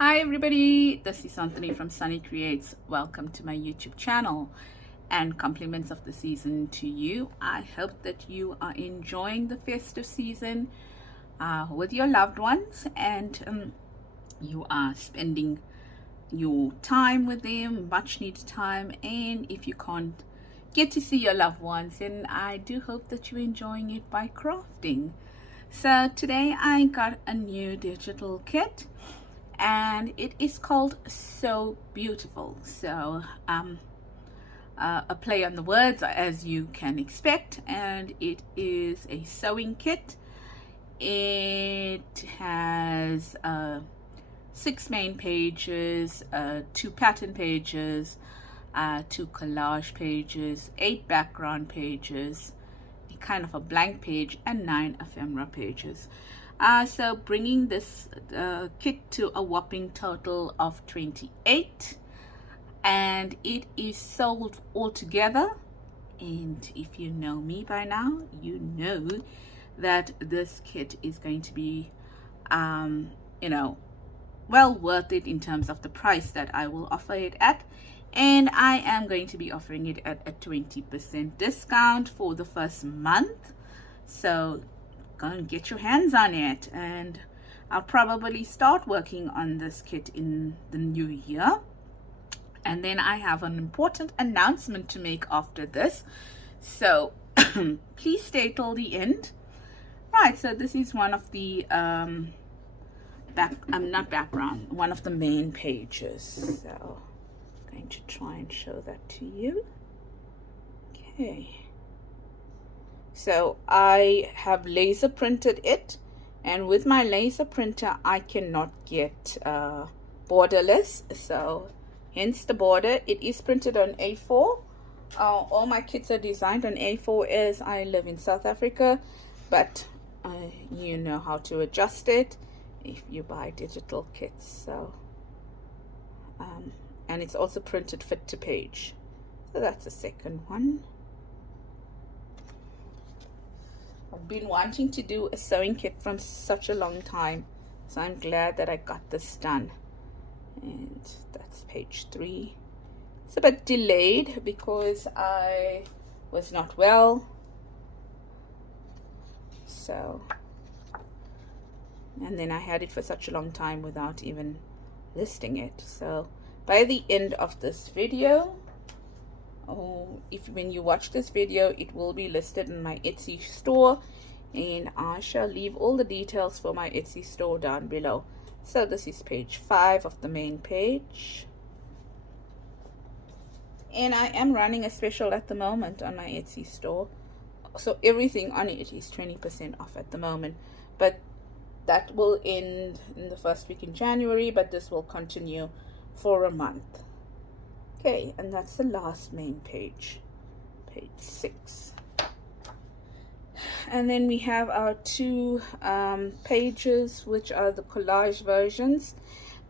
Hi everybody, this is Anthony from Sunny Creates. Welcome to my YouTube channel and compliments of the season to you. I hope that you are enjoying the festive season with your loved ones and you are spending your time with them, much needed time. And if you can't get to see your loved ones, then I do hope that you're enjoying it by crafting. So today I got a new digital kit and it is called So Beautiful. So a play on the words, as you can expect, and it is a sewing kit. It has 6 main pages, 2 pattern pages, 2 collage pages, 8 background pages, kind of a blank page, and 9 ephemera pages. So bringing this kit to a whopping total of 28, and it is sold all together. And if you know me by now, you know that this kit is going to be well worth it in terms of the price that I will offer it at. And I am going to be offering it at a 20% discount for the first month. So go and get your hands on it, and I'll probably start working on this kit in the new year. And then I have an important announcement to make after this, so please stay till the end. Right, so this is one of the one of the main pages. So I'm going to try and show that to you. Okay. So I have laser printed it, and with my laser printer I cannot get borderless, so hence the border. It is printed on A4. All my kits are designed on A4 as I live in South Africa, but you know how to adjust it if you buy digital kits. So and it's also printed fit to page. So that's the second one. I've been wanting to do a sewing kit from such a long time, so I'm glad that I got this done. And that's page 3. It's a bit delayed because I was not well, so, and then I had it for such a long time without even listing it. So by the end of this video, when you watch this video, it will be listed in my Etsy store, and I shall leave all the details for my Etsy store down below. So this is page 5 of the main page, and I am running a special at the moment on my Etsy store, so everything on it is 20% off at the moment, but that will end in the first week in January, but this will continue for a month. Okay, and that's the last main page, page 6. And then we have our 2 pages, which are the collage versions.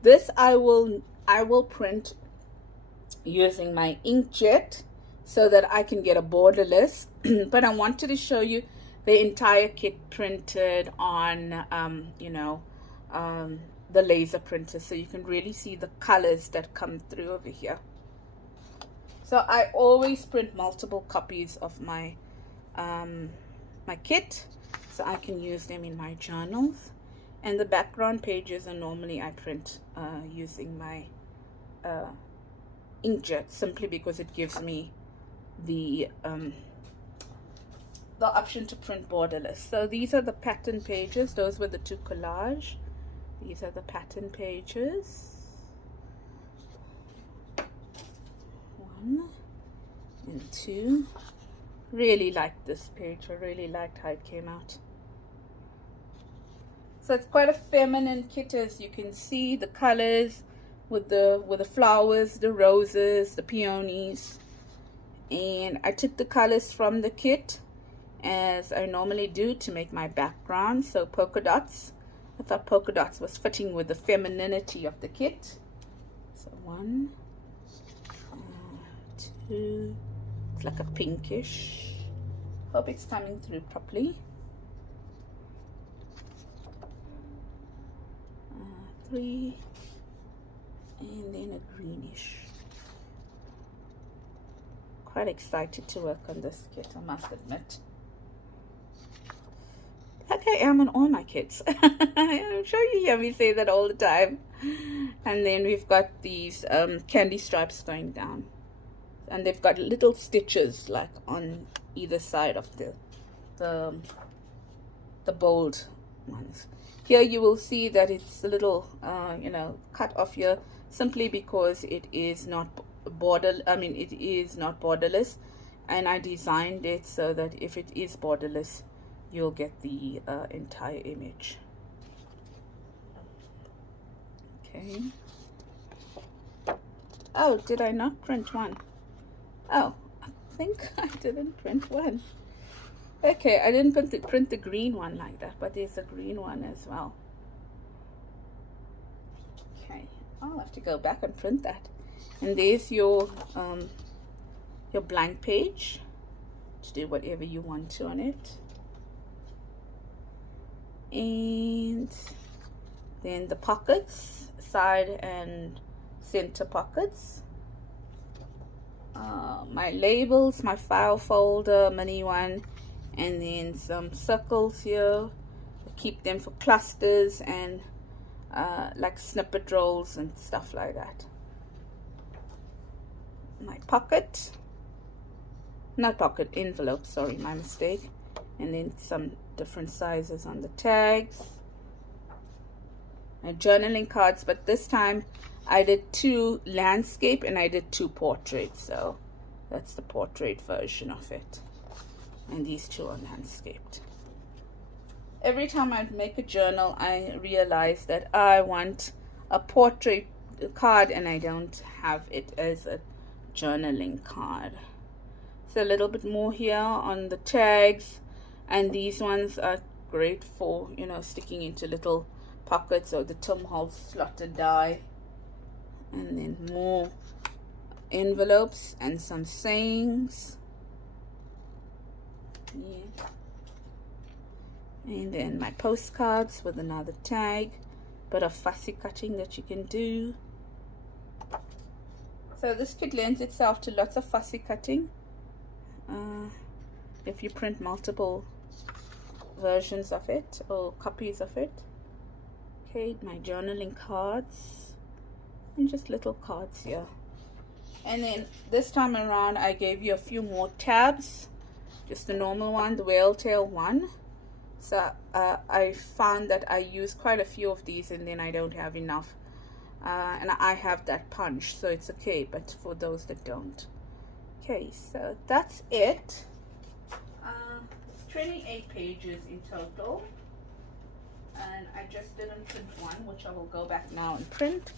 This I will print using my inkjet so that I can get a borderless. But I wanted to show you the entire kit printed on the laser printer, so you can really see the colors that come through over here. So I always print multiple copies of my my kit, so I can use them in my journals. And the background pages are normally I print using my inkjet, simply because it gives me the option to print borderless. So these are the pattern pages. Those were the 2 collage. These are the pattern pages. 1 and 2. Really liked this page. I really liked how it came out. So it's quite a feminine kit, as you can see. The colors with the flowers, the roses, the peonies, and I took the colors from the kit as I normally do to make my background. So polka dots. I thought polka dots was fitting with the femininity of the kit. So 1, 2, it's like a pinkish. Hope it's coming through properly. 3, and then a greenish. Quite excited to work on this kit, I must admit. Like I am on all my kits. I'm sure you hear me say that all the time. And then we've got these candy stripes going down, and they've got little stitches like on either side of the bold ones. Here you will see that it's a little you know, cut off here simply because it is not it is not borderless, and I designed it so that if it is borderless, you'll get the entire image. Okay. Oh, did I not print one? Oh, I think I didn't print one. Okay, I didn't print the green one like that, but there's a green one as well. Okay, I'll have to go back and print that. And there's your blank page to do whatever you want to on it. And then the pockets, side and center pockets. My labels, my file folder, mini one, and then some circles here. Keep them for clusters and like snippet rolls and stuff like that. My pocket, not pocket, envelope, sorry, my mistake. And then some different sizes on the tags. And journaling cards, but this time I did 2 landscape and I did 2 portraits, so that's the portrait version of it, and these 2 are landscaped. Every time I make a journal, I realize that I want a portrait card and I don't have it as a journaling card. So a little bit more here on the tags, and these ones are great for, you know, sticking into little pockets or the Tim Holtz slotted die. And then more envelopes and some sayings. Yeah. And then my postcards with another tag, bit of fussy cutting that you can do. So this kit lends itself to lots of fussy cutting if you print multiple versions of it or copies of it. Okay, my journaling cards and just little cards here. And then this time around I gave you a few more tabs, just the normal one, the whale tail one. So I found that I use quite a few of these and then I don't have enough, and I have that punch, so it's okay, but for those that don't. Okay, so that's it. It's 28 pages in total, and I just didn't print one, which I will go back now and print.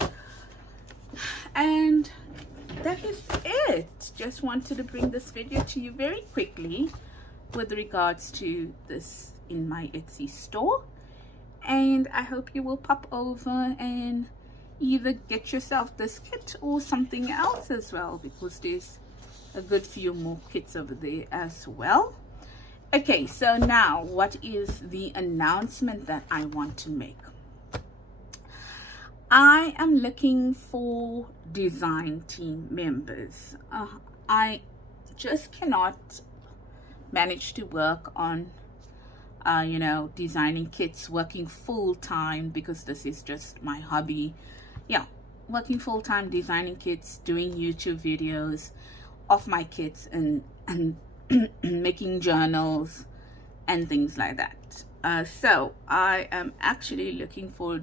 And that is it. Just wanted to bring this video to you very quickly with regards to this in my Etsy store, and I hope you will pop over and either get yourself this kit or something else as well, because there's a good few more kits over there as well. Okay, so now what is the announcement that I want to make? I am looking for design team members. I just cannot manage to work on you know, designing kits, working full-time, because this is just my hobby. Yeah, working full-time, designing kits, doing YouTube videos of my kits, and making journals and things like that. So I am actually looking for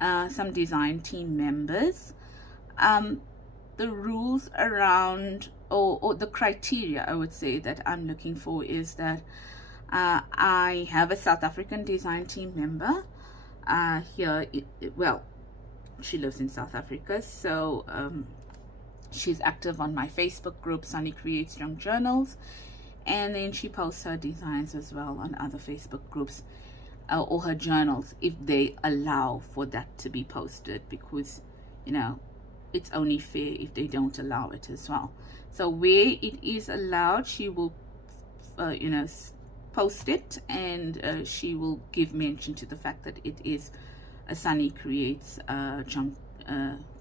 some design team members. The rules around, or the criteria I would say that I'm looking for, is that I have a South African design team member here. Well, she lives in South Africa, so she's active on my Facebook group, sanniecreates Young Journals, and then she posts her designs as well on other Facebook groups, or her journals, if they allow for that to be posted, because, you know, it's only fair if they don't allow it as well. So where it is allowed, she will you know, post it, and she will give mention to the fact that it is a Sannie Creates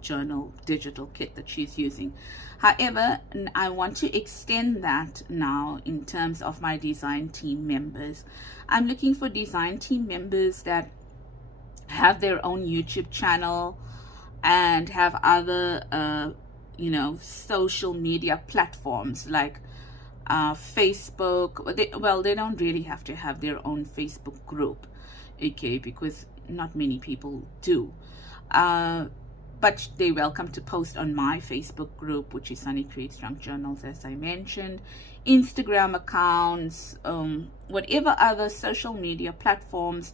journal digital kit that she's using. However, I want to extend that now in terms of my design team members. I'm looking for design team members that have their own YouTube channel and have other social media platforms like Facebook. They don't really have to have their own Facebook group, okay, because not many people do. But they're welcome to post on my Facebook group, which is Sunny Creates Junk Journals, as I mentioned, Instagram accounts, whatever other social media platforms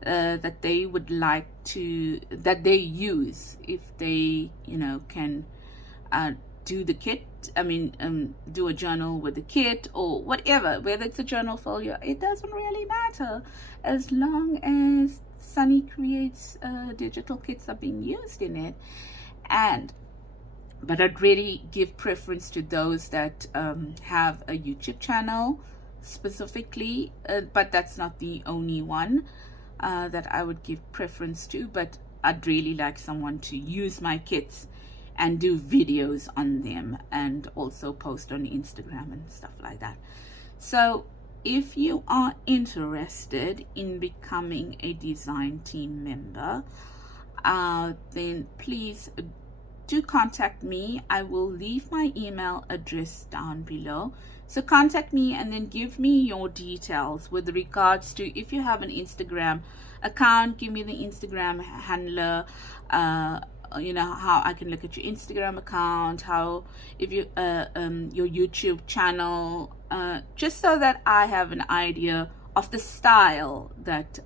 that they would like to, that they use, if they, can do the kit, do a journal with the kit or whatever, whether it's a journal folio, it doesn't really matter, as long as Sunny Creates digital kits are being used in it. But I'd really give preference to those that have a YouTube channel specifically, but that's not the only one that I would give preference to. But I'd really like someone to use my kits and do videos on them and also post on Instagram and stuff like that. So if you are interested in becoming a design team member, then please do contact me. I will leave my email address down below. So contact me and then give me your details with regards to, if you have an Instagram account, give me the Instagram handler, how I can look at your Instagram account, how, if you your YouTube channel, just so that I have an idea of the style that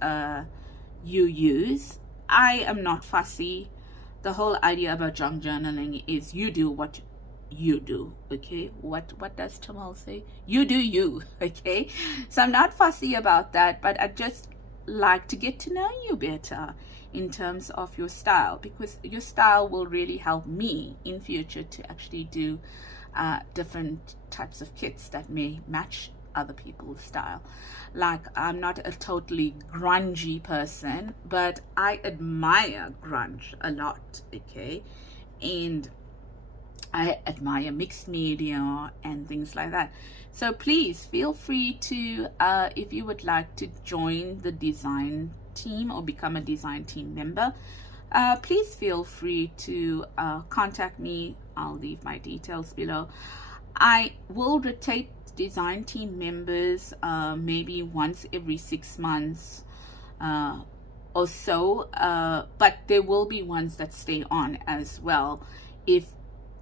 you use. I am not fussy. The whole idea about junk journaling is you do what you do, okay? What does Tamal say? You do you, okay? So I'm not fussy about that, but I just like to get to know you better in terms of your style, because your style will really help me in future to actually do different types of kits that may match other people's style. Like, I'm not a totally grungy person, but I admire grunge a lot, okay? And I admire mixed media and things like that. So please feel free to, if you would like to join the design team or become a design team member, please feel free to contact me. I'll leave my details below. I will rotate design team members maybe once every 6 months or so, but there will be ones that stay on as well if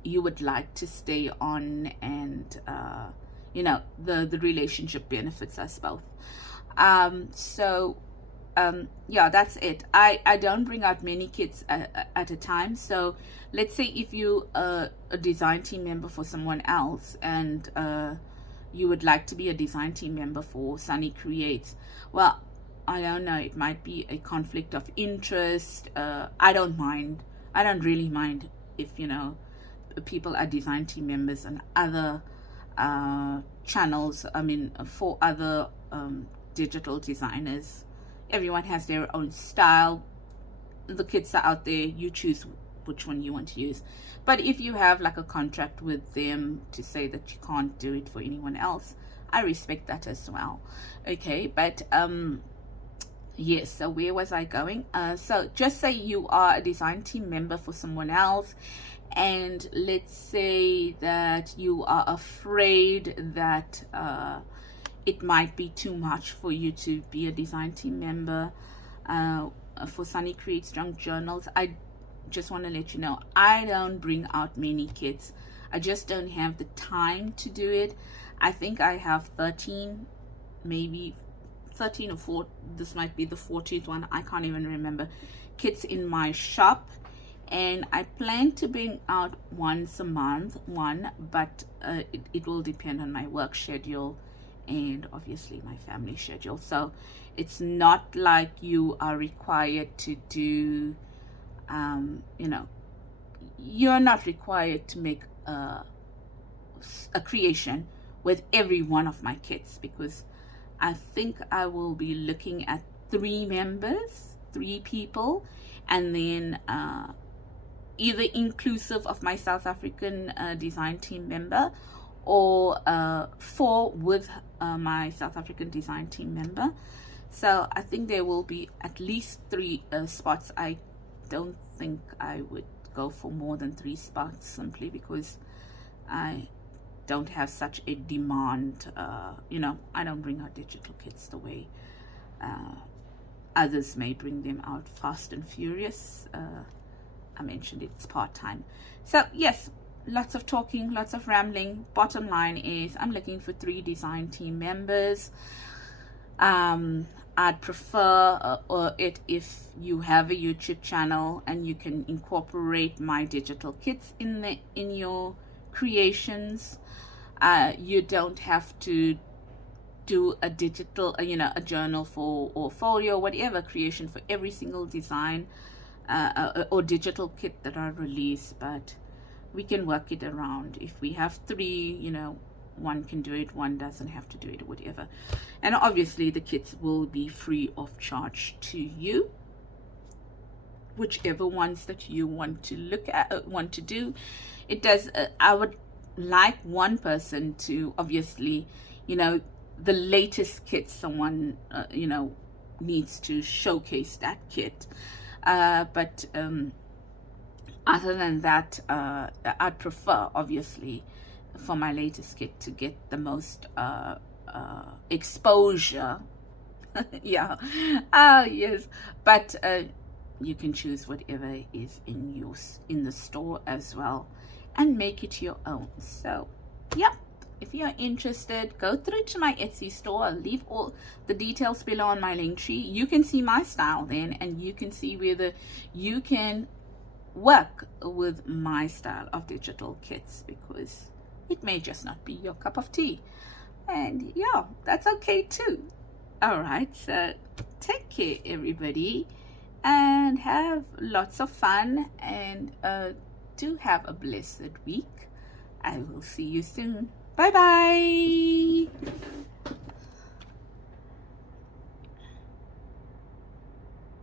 you would like to stay on, and the relationship benefits us both. Yeah, that's it. I don't bring out many kits at a time. So let's say if you are a design team member for someone else and you would like to be a design team member for Sunny Creates, well, I don't know, it might be a conflict of interest. I don't mind. I don't really mind if people are design team members on other channels. For other digital designers. Everyone has their own style. The kits are out there. You choose which one you want to use. But if you have like a contract with them to say that you can't do it for anyone else, I respect that as well. Okay, but yes, so where was I going? So just say you are a design team member for someone else, and let's say that you are afraid that it might be too much for you to be a design team member for Sunny Creates Junk Journals. I just want to let you know, I don't bring out many kits. I just don't have the time to do it. I think I have 13, maybe 13 or 4, this might be the 14th one, I can't even remember, kits in my shop, and I plan to bring out once a month one, but it will depend on my work schedule and obviously my family schedule. So it's not like you are required to do you're not required to make a creation with every one of my kits, because I think I will be looking at 3 members, 3 people, and then either inclusive of my South African design team member, or 4 with my South African design team member. So I think there will be at least 3 spots. I don't think I would go for more than 3 spots, simply because I don't have such a demand. You know, I don't bring out digital kits the way others may bring them out fast and furious. I mentioned it's part-time. So yes, lots of talking, lots of rambling. Bottom line is I'm looking for 3 design team members. I'd prefer it if you have a YouTube channel and you can incorporate my digital kits in your creations. You don't have to do a digital, you know, a journal for, or folio, whatever creation for every single design or digital kit that I release, but we can work it around. If we have 3, you know, one can do it, one doesn't have to do it, or whatever. And obviously the kits will be free of charge to you, whichever ones that you want to look at, want to do. It does, I would like one person to, obviously, you know, the latest kit, someone you know, needs to showcase that kit, but other than that, I'd prefer, obviously, for my latest kit to get the most exposure. Yeah. Yes, but you can choose whatever is in the store as well and make it your own. So yeah, if you're interested, go through to my Etsy store. I'll leave all the details below on my link tree. You can see my style then, and you can see whether you can work with my style of digital kits, because it may just not be your cup of tea. And yeah, that's okay too. All right, so take care, everybody, and have lots of fun, and do have a blessed week. I will see you soon. Bye bye.